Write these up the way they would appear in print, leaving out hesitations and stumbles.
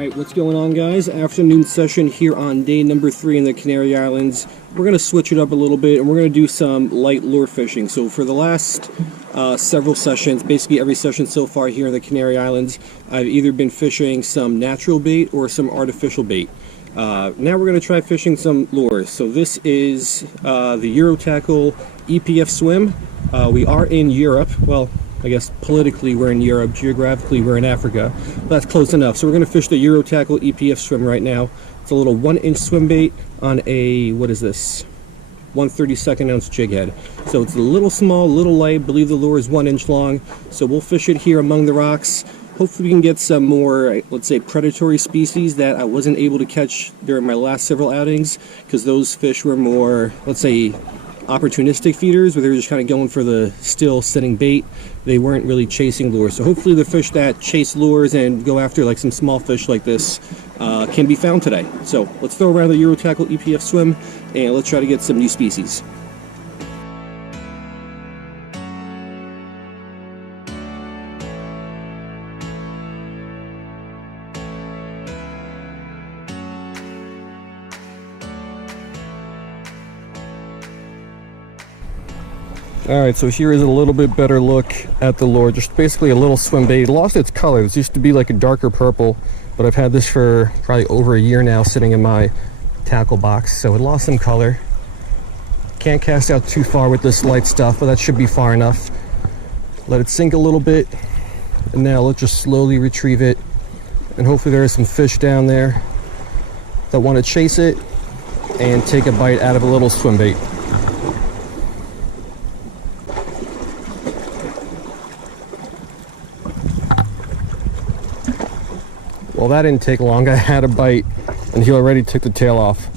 Alright, what's going on, guys? Afternoon session here on day number 3 in the Canary Islands. We're going to switch it up a little bit and we're going to do some light lure fishing. So for the last several sessions, basically every session so far here in the Canary Islands, I've either been fishing some natural bait or some artificial bait. Now we're going to try fishing some lures. So this is the Euro Tackle EPF Swim. We are in Europe. Well, I guess politically we're in Europe, geographically we're in Africa. That's close enough. So we're going to fish the Euro Tackle EPF Swim right now. It's a little 1-inch swim bait on a, what is this? 1/32 ounce jig head. So it's a little small, little light. I believe the lure is 1 inch long. So we'll fish it here among the rocks. Hopefully we can get some more, let's say, predatory species that I wasn't able to catch during my last several outings, because those fish were more, let's say, opportunistic feeders, where they were just kind of going for the still sitting bait. They weren't really chasing lures. So hopefully the fish that chase lures and go after like some small fish like this can be found today. So let's throw around the Euro Tackle EPF Swim and let's try to get some new species. Alright, so here is a little bit better look at the lure. Just basically a little swim bait. It lost its color. It used to be like a darker purple, but I've had this for probably over a year now sitting in my tackle box, so it lost some color. Can't cast out too far with this light stuff, but that should be far enough. Let it sink a little bit, and now let's just slowly retrieve it, and hopefully there are some fish down there that want to chase it and take a bite out of a little swim bait. Well, that didn't take long. I had a bite and he already took the tail off.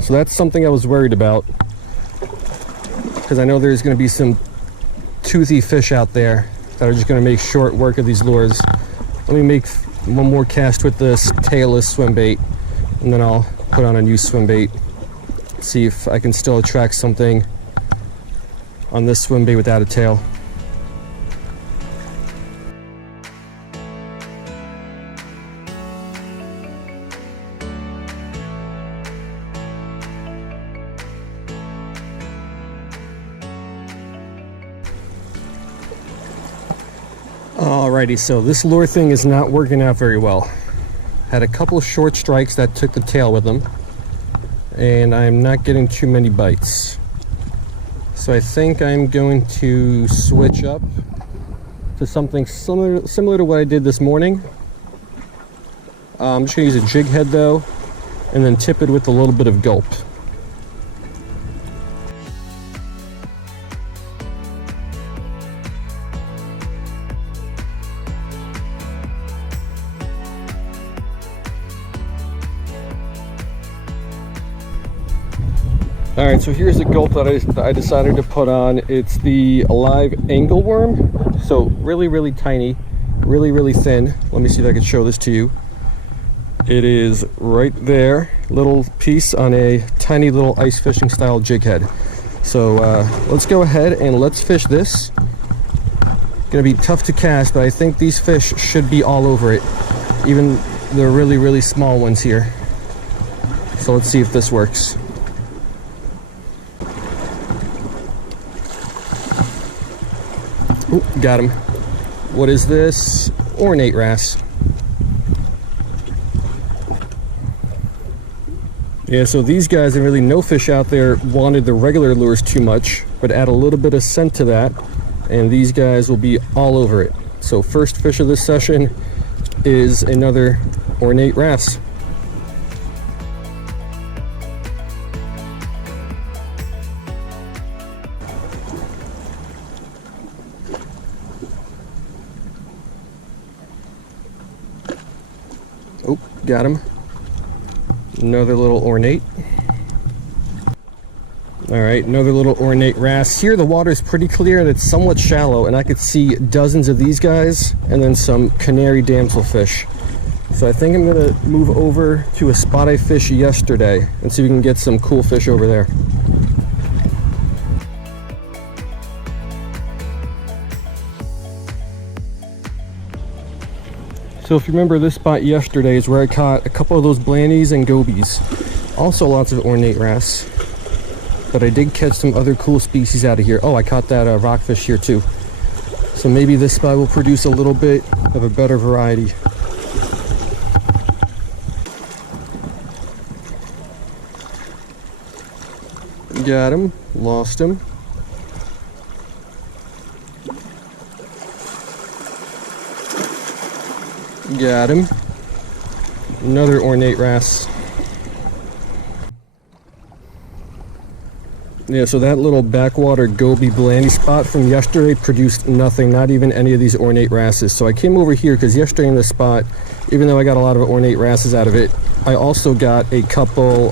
So that's something I was worried about, because I know there's going to be some toothy fish out there that are just going to make short work of these lures. Let me make one more cast with this tailless swim bait, and then I'll put on a new swim bait. See if I can still attract something on this swim bait without a tail. Alrighty, so this lure thing is not working out very well. Had a couple of short strikes that took the tail with them, and I'm not getting too many bites. So I think I'm going to switch up to something similar to what I did this morning. I'm just going to use a jig head though, and then tip it with a little bit of gulp. Alright, so here's the gulp that I decided to put on. It's the Alive Angleworm. So really tiny, really thin. Let me see if I can show this to you. It is right there, little piece on a tiny little ice fishing style jig head. So let's go ahead and let's fish this. Gonna be tough to cast, but I think these fish should be all over it, even the really small ones here. So let's see if this works. Ooh, got him. What is this? Ornate wrasse. Yeah, so these guys, and really no fish out there wanted the regular lures too much, but add a little bit of scent to that, and these guys will be all over it. So first fish of this session is another ornate wrasse. Oh, got him. Another little ornate. Alright, another little ornate wrasse. Here the water is pretty clear and it's somewhat shallow, and I could see dozens of these guys and then some canary damselfish. So I think I'm going to move over to a spot I fished yesterday and see if we can get some cool fish over there. So if you remember, this spot yesterday is where I caught a couple of those blannies and gobies. Also lots of ornate wrasse. But I did catch some other cool species out of here. Oh, I caught that rockfish here too. So maybe this spot will produce a little bit of a better variety. Got him, lost him. Got him. Another ornate wrasse. Yeah, so that little backwater goby blanny spot from yesterday produced nothing, not even any of these ornate wrasses. So I came over here because yesterday in this spot, even though I got a lot of ornate wrasses out of it, I also got a couple,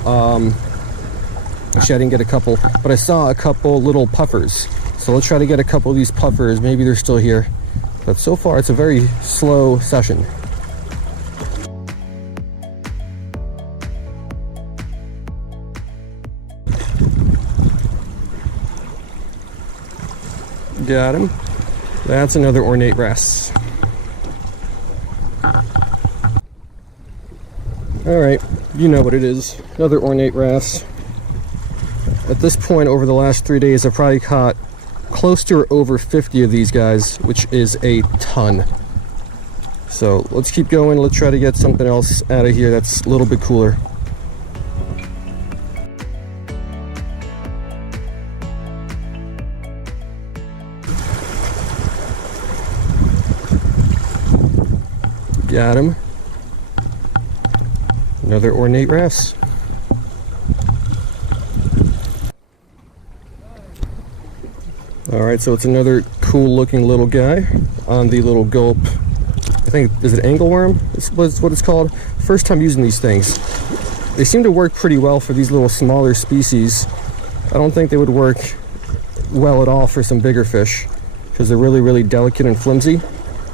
actually I didn't get a couple, but I saw a couple little puffers. So let's try to get a couple of these puffers. Maybe they're still here. But so far it's a very slow session. Got him. That's another ornate wrasse. Alright, you know what it is. Another ornate wrasse. At this point, over the last 3 days, I've probably caught close to or over 50 of these guys, which is a ton. So let's keep going. Let's try to get something else out of here that's a little bit cooler. Got him. Another ornate wrasse. Alright, so it's another cool looking little guy on the little gulp. I think, is it angleworm? That's what it's called. First time using these things. They seem to work pretty well for these little smaller species. I don't think they would work well at all for some bigger fish because they're really, really delicate and flimsy.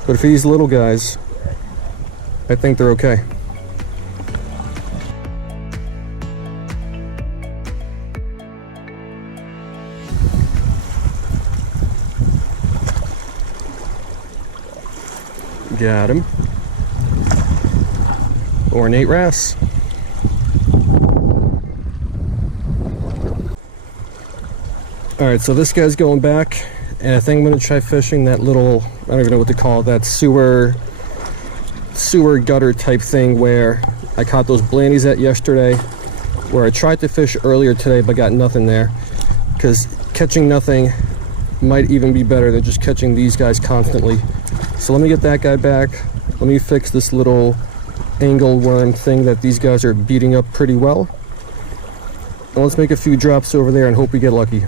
But for these little guys, I think they're okay. Got him. Ornate wrasse. Alright, so this guy's going back, and I think I'm going to try fishing that little, I don't even know what to call it, that sewer gutter type thing where I caught those blannies at yesterday, where I tried to fish earlier today but got nothing there, because catching nothing might even be better than just catching these guys constantly. So let me get that guy back. Let me fix this little angleworm thing that these guys are beating up pretty well, and let's make a few drops over there and hope we get lucky.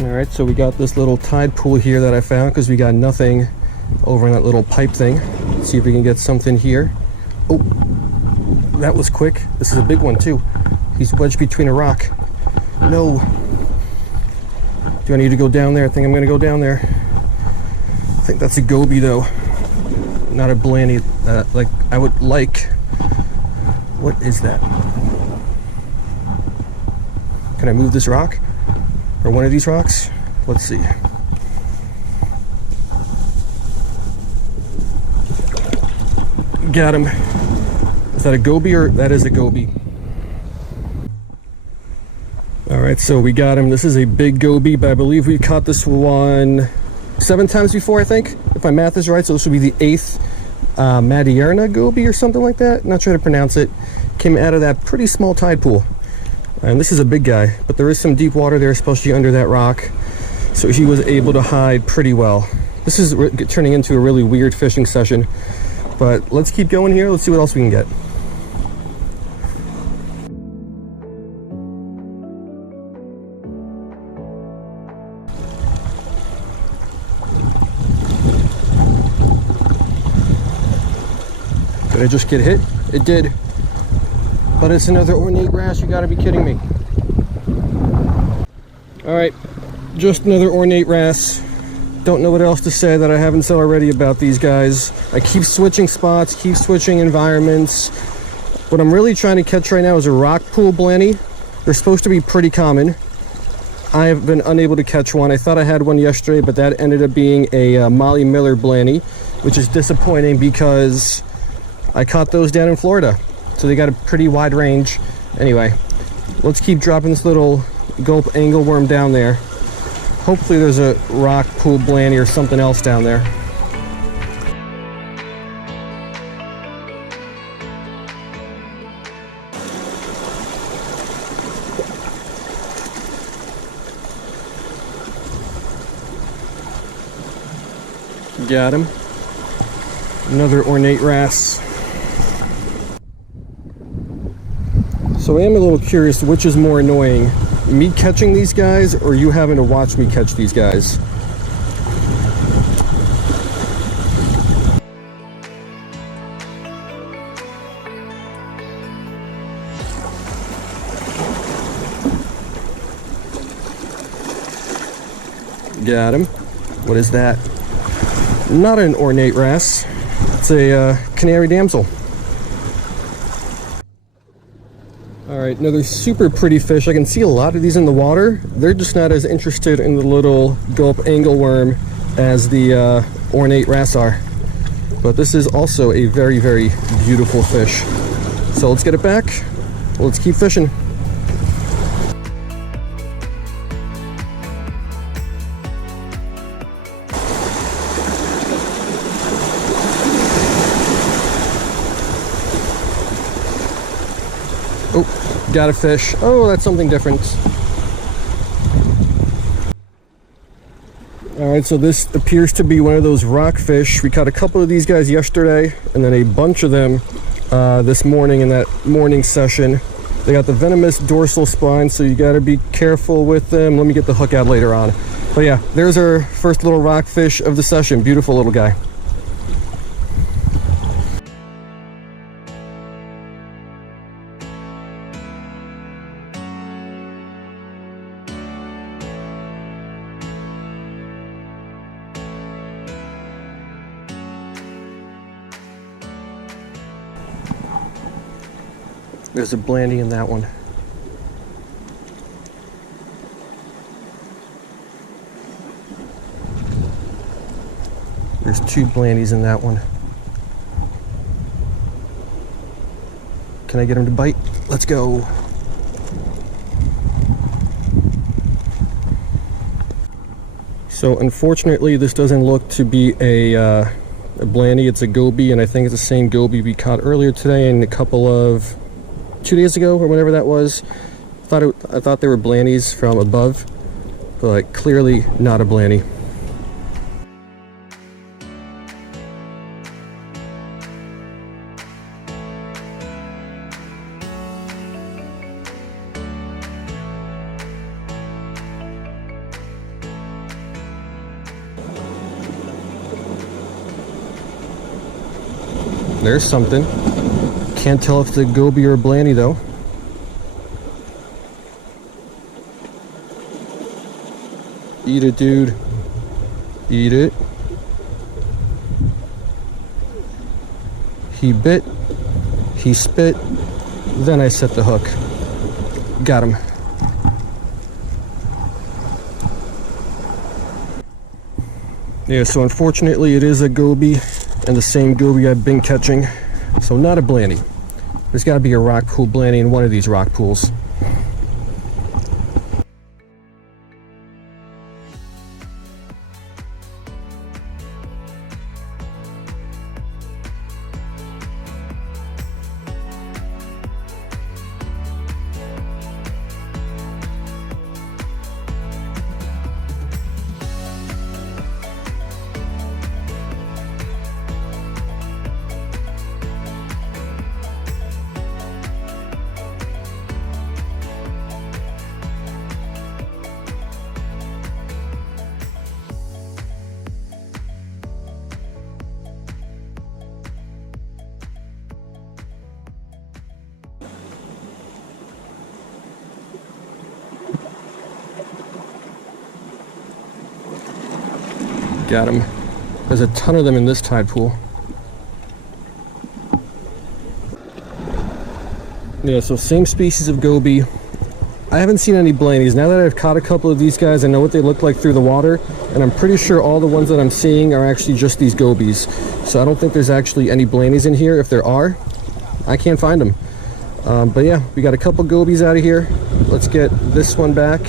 Alright, so we got this little tide pool here that I found because we got nothing over in that little pipe thing. Let's see if we can get something here. Oh, that was quick. This is a big one too. He's wedged between a rock. No. Do I need to go down there? I think I'm going to go down there. I think that's a goby though. Not a blanny like I would like. What is that? Can I move this rock? Or one of these rocks? Let's see. Got him. Is that a goby or that is a goby? Alright, so we got him. This is a big goby, but I believe we caught this one 7 times before, I think, if my math is right. So this would be the 8th Madierna goby or something like that. Not sure how to pronounce it. Came out of that pretty small tide pool. And this is a big guy, but there is some deep water there, especially under that rock. So he was able to hide pretty well. This is turning into a really weird fishing session, but let's keep going here. Let's see what else we can get. Did I just get hit? It did. But it's another ornate wrasse, you gotta be kidding me. Alright, just another ornate wrasse. Don't know what else to say that I haven't said already about these guys. I keep switching spots, keep switching environments. What I'm really trying to catch right now is a rock pool blanny. They're supposed to be pretty common. I have been unable to catch one. I thought I had one yesterday, but that ended up being a Molly Miller blanny, which is disappointing because I caught those down in Florida. So they got a pretty wide range. Anyway, let's keep dropping this little gulp angleworm down there. Hopefully there's a rock pool blanny or something else down there. Got him. Another ornate wrasse. So I am a little curious which is more annoying, me catching these guys or you having to watch me catch these guys. Got him. What is that? Not an ornate wrasse. It's a canary damsel. Alright, another super pretty fish. I can see a lot of these in the water. They're just not as interested in the little gulp angleworm as the ornate wrasse are. But this is also a very, very beautiful fish. So let's get it back. Let's keep fishing. Oh, got a fish. Oh, that's something different. Alright, so this appears to be one of those rockfish. We caught a couple of these guys yesterday, and then a bunch of them this morning in that morning session. They got the venomous dorsal spine, so you gotta be careful with them. Let me get the hook out later on. But yeah, there's our first little rockfish of the session. Beautiful little guy. There's a blandy in that one. There's two blandies in that one. Can I get him to bite? Let's go. So unfortunately, this doesn't look to be a blandy. It's a goby, and I think it's the same goby we caught earlier today and a couple of 2 days ago or whatever that was. I thought they were blandies from above, but clearly not a blandy. There's something. Can't tell if it's a goby or a blandy though. Eat it, dude. Eat it. He bit. He spit. Then I set the hook. Got him. Yeah, so unfortunately it is a goby, and the same goby I've been catching. So not a blandy. There's got to be a rock pool blandy in one of these rock pools. look at them. There's a ton of them in this tide pool. Yeah, so same species of goby. I haven't seen any blannies. Now that I've caught a couple of these guys, I know what they look like through the water, and I'm pretty sure all the ones that I'm seeing are actually just these gobies. So I don't think there's actually any blannies in here. If there are, I can't find them. But yeah, we got a couple gobies out of here. Let's get this one back.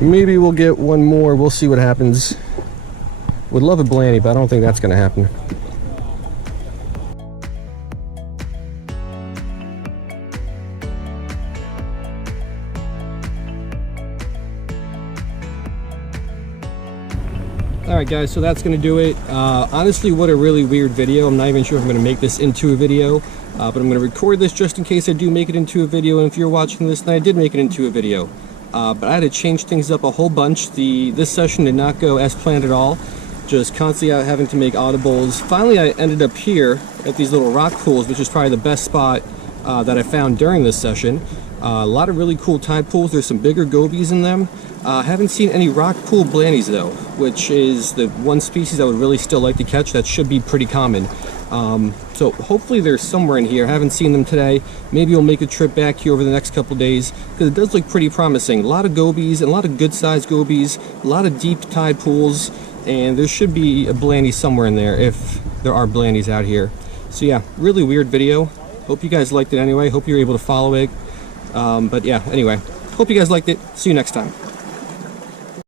Maybe we'll get one more. We'll see what happens. Would love a blannie, but I don't think that's going to happen. Alright guys, so that's going to do it. Honestly, what a really weird video. I'm not even sure if I'm going to make this into a video, but I'm going to record this just in case I do make it into a video, and if you're watching this and I did make it into a video. But I had to change things up a whole bunch. This session did not go as planned at all. Just constantly out having to make audibles. Finally, I ended up here at these little rock pools, which is probably the best spot that I found during this session. A lot of really cool tide pools. There's some bigger gobies in them. Haven't seen any rock pool blannies though, which is the one species I would really still like to catch. That should be pretty common. So hopefully they're somewhere in here. Haven't seen them today. Maybe we'll make a trip back here over the next couple days, because it does look pretty promising. A lot of gobies, and a lot of good sized gobies, a lot of deep tide pools, and there should be a blannie somewhere in there if there are blannies out here. So yeah, really weird video. Hope you guys liked it anyway. Hope you were able to follow it. But yeah, anyway, hope you guys liked it. See you next time.